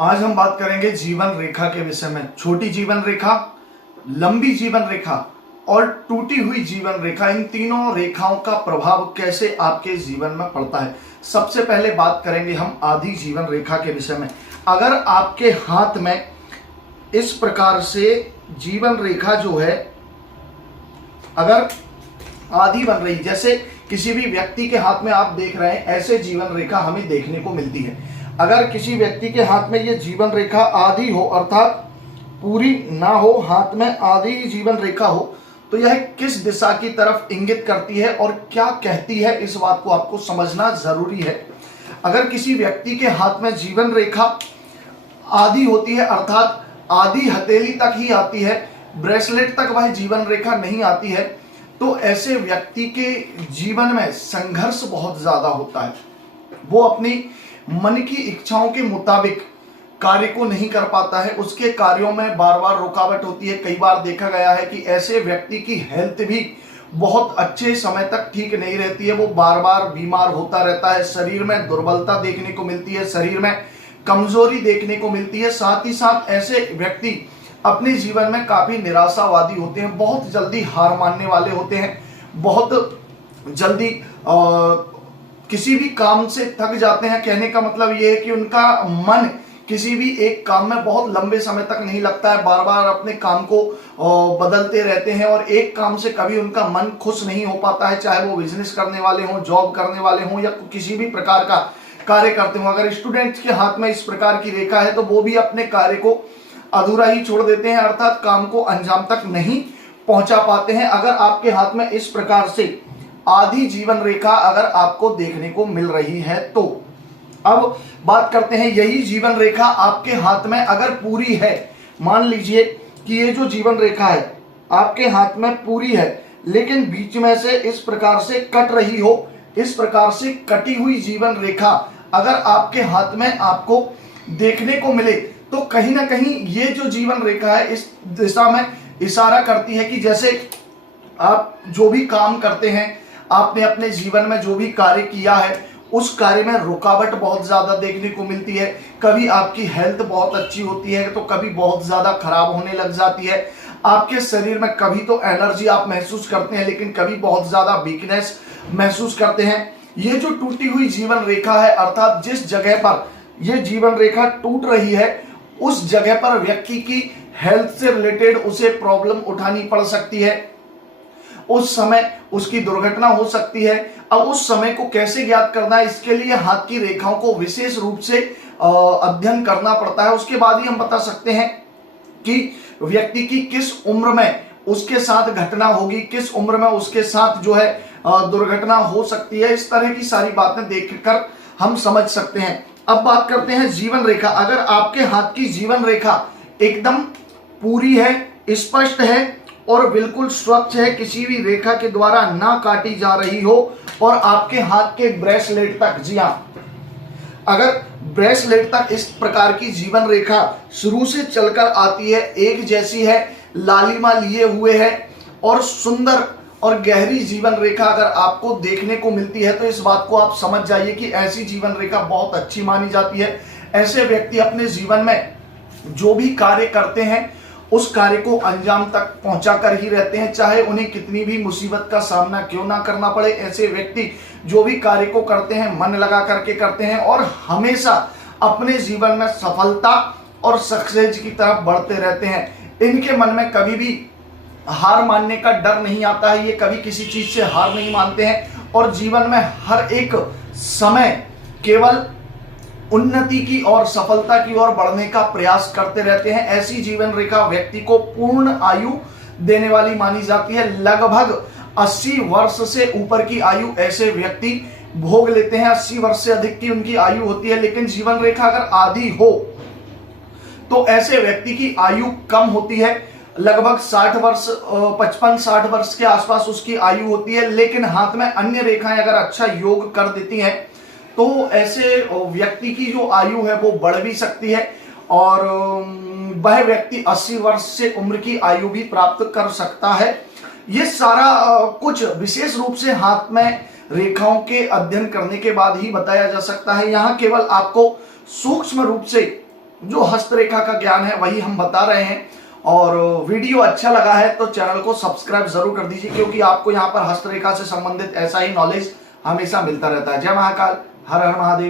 आज हम बात करेंगे जीवन रेखा के विषय में। छोटी जीवन रेखा, लंबी जीवन रेखा और टूटी हुई जीवन रेखा, इन तीनों रेखाओं का प्रभाव कैसे आपके जीवन में पड़ता है। सबसे पहले बात करेंगे हम आधी जीवन रेखा के विषय में। अगर आपके हाथ में इस प्रकार से जीवन रेखा जो है अगर आधी बन रही, जैसे किसी भी व्यक्ति के हाथ में आप देख रहे हैं, ऐसे जीवन रेखा हमें देखने को मिलती है। अगर किसी व्यक्ति के हाथ में ये जीवन रेखा आधी हो, अर्थात पूरी ना हो, हाथ में आधी जीवन रेखा हो, तो यह किस दिशा की तरफ इंगित करती है और क्या कहती है, इस बात को आपको समझना जरूरी है। अगर किसी व्यक्ति के हाथ में जीवन रेखा आधी होती है, अर्थात आधी हथेली तक ही आती है, ब्रेसलेट तक वह जीवन रेखा नहीं आती है, तो ऐसे व्यक्ति के जीवन में संघर्ष बहुत ज्यादा होता है। वो अपनी मन की इच्छाओं के मुताबिक कार्य को नहीं कर पाता है, उसके कार्यों में बार बार रुकावट होती है। कई बार देखा गया है कि ऐसे व्यक्ति की हेल्थ भी बहुत अच्छे समय तक ठीक नहीं रहती है, वो बार बार बीमार होता रहता है, शरीर में दुर्बलता देखने को मिलती है, शरीर में कमजोरी देखने को मिलती है। साथ ही साथ ऐसे व्यक्ति अपने जीवन में काफी निराशावादी होते हैं, बहुत जल्दी हार मानने वाले होते हैं, बहुत जल्दी किसी भी काम से थक जाते हैं। कहने का मतलब ये है कि उनका मन किसी भी एक काम में बहुत लंबे समय तक नहीं लगता है, बार बार अपने काम को बदलते रहते हैं और एक काम से कभी उनका मन खुश नहीं हो पाता है, चाहे वो बिजनेस करने वाले हों, जॉब करने वाले हों या किसी भी प्रकार का कार्य करते हो। अगर स्टूडेंट्स के हाथ में इस प्रकार की रेखा है तो वो भी अपने कार्य को अधूरा ही छोड़ देते हैं, अर्थात काम को अंजाम तक नहीं पहुंचा पाते हैं। अगर आपके हाथ में इस प्रकार से आधी जीवन रेखा अगर आपको देखने को मिल रही है तो अब बात करते हैं, यही जीवन रेखा आपके हाथ में अगर पूरी है, मान लीजिए कि ये जो जीवन रेखा है आपके हाथ में पूरी है, लेकिन बीच में से इस प्रकार से कट रही हो, इस प्रकार से कटी हुई जीवन रेखा अगर आपके हाथ में आपको देखने को मिले, तो कहीं ना कहीं ये जो जीवन रेखा है इस दिशा में इशारा करती है कि जैसे आप जो भी काम करते हैं, आपने अपने जीवन में जो भी कार्य किया है, उस कार्य में रुकावट बहुत ज्यादा देखने को मिलती है। कभी आपकी हेल्थ बहुत अच्छी होती है तो कभी बहुत ज्यादा खराब होने लग जाती है। आपके शरीर में कभी तो एनर्जी आप महसूस करते हैं, लेकिन कभी बहुत ज्यादा वीकनेस महसूस करते हैं। ये जो टूटी हुई जीवन रेखा है, अर्थात जिस जगह पर यह जीवन रेखा टूट रही है, उस जगह पर व्यक्ति की हेल्थ से रिलेटेड उसे प्रॉब्लम उठानी पड़ सकती है, उस समय उसकी दुर्घटना हो सकती है। अब उस समय को कैसे ज्ञात करना है, इसके लिए हाथ की रेखाओं को विशेष रूप से अध्ययन करना पड़ता है। उसके बाद ही हम बता सकते हैं कि व्यक्ति की किस उम्र में उसके साथ घटना होगी, किस उम्र में उसके साथ जो है दुर्घटना हो सकती है। इस तरह की सारी बातें देखकर हम समझ सकते हैं। अब बात करते हैं जीवन रेखा। अगर आपके हाथ की जीवन रेखा एकदम पूरी है, स्पष्ट है और बिल्कुल स्वच्छ है, किसी भी रेखा के द्वारा ना काटी जा रही हो और आपके हाथ के ब्रेसलेट तक, जी हाँ, अगर ब्रेसलेट तक इस प्रकार की जीवन रेखा शुरू से चलकर आती है, एक जैसी है, लालिमा लिए हुए है और सुंदर और गहरी जीवन रेखा अगर आपको देखने को मिलती है, तो इस बात को आप समझ जाइए कि ऐसी जीवन रेखा बहुत अच्छी मानी जाती है। ऐसे व्यक्ति अपने जीवन में जो भी कार्य करते हैं उस कार्य को अंजाम तक पहुंचा कर ही रहते हैं, चाहे उन्हें कितनी भी मुसीबत का सामना क्यों ना करना पड़े। ऐसे व्यक्ति जो भी कार्य को करते हैं मन लगा करके करते हैं और हमेशा अपने जीवन में सफलता और सक्सेस की तरफ बढ़ते रहते हैं। इनके मन में कभी भी हार मानने का डर नहीं आता है, ये कभी किसी चीज से हार नहीं मानते हैं और जीवन में हर एक समय केवल उन्नति की और सफलता की ओर बढ़ने का प्रयास करते रहते हैं। ऐसी जीवन रेखा व्यक्ति को पूर्ण आयु देने वाली मानी जाती है। लगभग 80 वर्ष से ऊपर की आयु ऐसे व्यक्ति भोग लेते हैं। 80 वर्ष से अधिक की उनकी आयु होती है, लेकिन जीवन रेखा अगर आधी हो तो ऐसे व्यक्ति की आयु कम होती है। लगभग 60 वर्ष, 55-60 वर्ष के आसपास उसकी आयु होती है, लेकिन हाथ में अन्य रेखाएं अगर अच्छा योग कर देती हैं तो ऐसे व्यक्ति की जो आयु है वो बढ़ भी सकती है और वह व्यक्ति 80 वर्ष से उम्र की आयु भी प्राप्त कर सकता है। ये सारा कुछ विशेष रूप से हाथ में रेखाओं के अध्ययन करने के बाद ही बताया जा सकता है। यहाँ केवल आपको सूक्ष्म रूप से जो हस्तरेखा का ज्ञान है वही हम बता रहे हैं। और वीडियो अच्छा लगा है तो चैनल को सब्सक्राइब जरूर कर दीजिए, क्योंकि आपको यहाँ पर हस्तरेखा से संबंधित ऐसा ही नॉलेज हमेशा मिलता रहता है। जय महाकाल, हर हर महादेव।